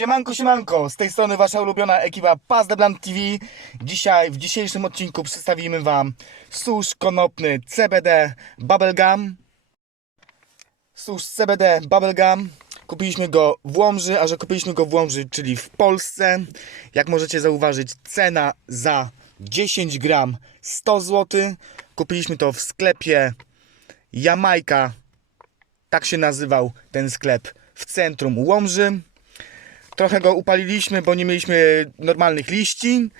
Siemanko, siemanko, z tej strony wasza ulubiona ekipa Paz de Blanc TV. Dzisiaj, w dzisiejszym odcinku przedstawimy wam susz konopny CBD Bubblegum. Susz CBD Bubblegum. Kupiliśmy go w Łomży, a że kupiliśmy go w Łomży, czyli w Polsce. Jak możecie zauważyć, cena za 10 gram 100 zł. Kupiliśmy to w sklepie Jamajka. Tak się nazywał ten sklep w centrum Łomży. Trochę go upaliliśmy, bo nie mieliśmy normalnych liści.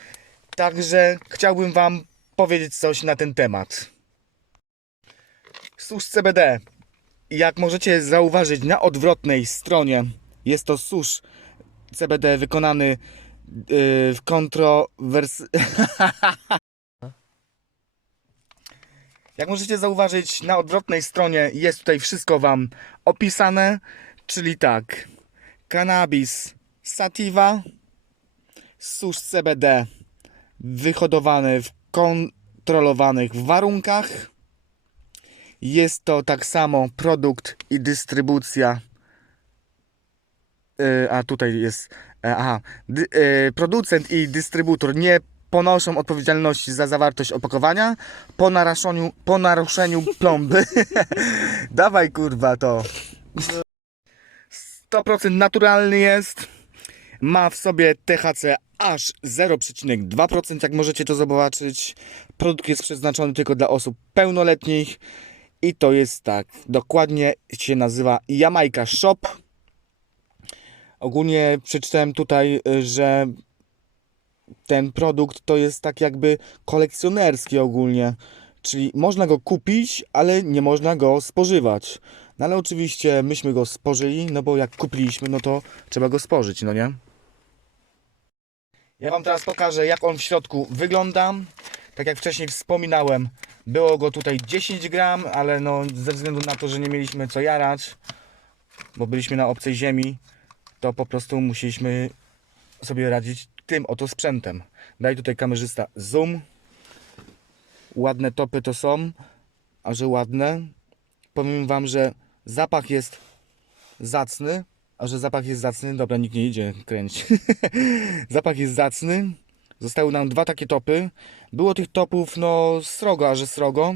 Także chciałbym Wam powiedzieć coś na ten temat. Susz CBD. Jak możecie zauważyć na odwrotnej stronie, jest to susz CBD wykonany yy, w kontrowers... Jak możecie zauważyć, na odwrotnej stronie jest tutaj wszystko Wam opisane, czyli tak, cannabis sativa, susz CBD wyhodowany w kontrolowanych warunkach. Jest to tak samo produkt i dystrybucja. Yy, a tutaj jest. e, Aha. Yy, producent i dystrybutor nie ponoszą odpowiedzialności za zawartość opakowania po naruszeniu, po naruszeniu plomby. Dawaj kurwa to. 100% naturalny jest. Ma w sobie THC aż 0,2%, jak możecie to zobaczyć. Produkt jest przeznaczony tylko dla osób pełnoletnich. I to jest tak, dokładnie się nazywa Jamaica Shop. Ogólnie przeczytałem tutaj, y, że ten produkt to jest tak jakby kolekcjonerski ogólnie. Czyli można go kupić, ale nie można go spożywać. No ale oczywiście myśmy go spożyli, no bo jak kupiliśmy, no to trzeba go spożyć, no nie? Ja Wam teraz pokażę, jak on w środku wygląda. Tak jak wcześniej wspominałem, było go tutaj 10 gram, ale no ze względu na to, że nie mieliśmy co jarać, bo byliśmy na obcej ziemi, to po prostu musieliśmy sobie radzić tym oto sprzętem. Daj tutaj kamerzysta zoom. Ładne topy to są, a że ładne, powiem Wam, że zapach jest zacny, a że zapach jest zacny, dobra, nikt nie idzie kręcić. zapach jest zacny. Zostały nam dwa takie topy. Było tych topów, no, srogo, a że srogo.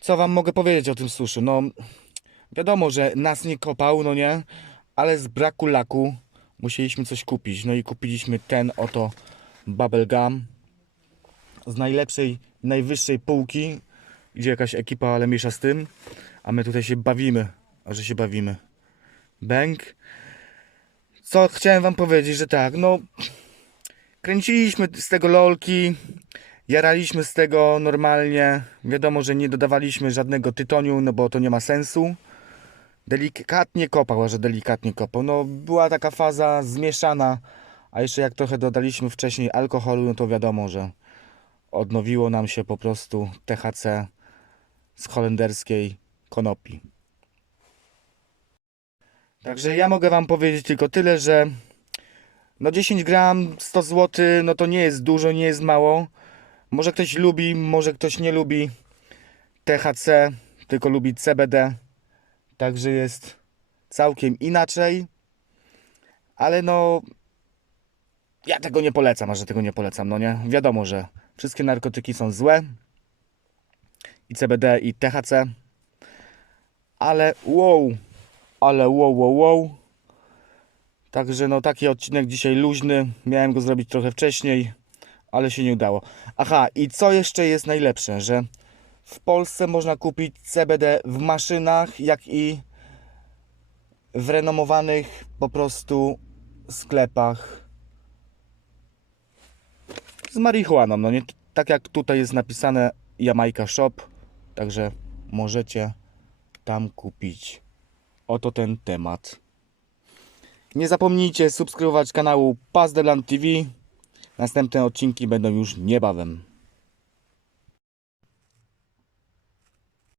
Co Wam mogę powiedzieć o tym suszu? No, wiadomo, że nas nie kopał, no nie, ale z braku laku musieliśmy coś kupić. No i kupiliśmy ten oto bubblegum z najlepszej, najwyższej półki. Idzie jakaś ekipa, ale mniejsza z tym. A my tutaj się bawimy, a że się bawimy. Bęk. Co chciałem wam powiedzieć, że tak, no kręciliśmy z tego lolki, jaraliśmy z tego normalnie. Wiadomo, że nie dodawaliśmy żadnego tytoniu, no bo to nie ma sensu. Delikatnie kopał, a że delikatnie kopał. No była taka faza zmieszana, a jeszcze jak trochę dodaliśmy wcześniej alkoholu, no to wiadomo, że odnowiło nam się po prostu THC z holenderskiej konopi. Także ja mogę Wam powiedzieć tylko tyle, że no 10 gram, 100 zł, no to nie jest dużo, nie jest mało. Może ktoś lubi, może ktoś nie lubi THC, tylko lubi CBD. Także jest całkiem inaczej. Ale no ja tego nie polecam, a że tego nie polecam, no nie? Wiadomo, że wszystkie narkotyki są złe. I CBD, i THC. Ale wow, ale wow, wow, wow. Także no taki odcinek dzisiaj luźny. Miałem go zrobić trochę wcześniej, ale się nie udało. Aha, i co jeszcze jest najlepsze, że w Polsce można kupić CBD w maszynach, jak i w renomowanych po prostu sklepach z marihuaną, no nie? Tak jak tutaj jest napisane Jamaica Shop, także możecie tam kupić. Oto ten temat. Nie zapomnijcie subskrybować kanału Paz de Land TV. Następne odcinki będą już niebawem.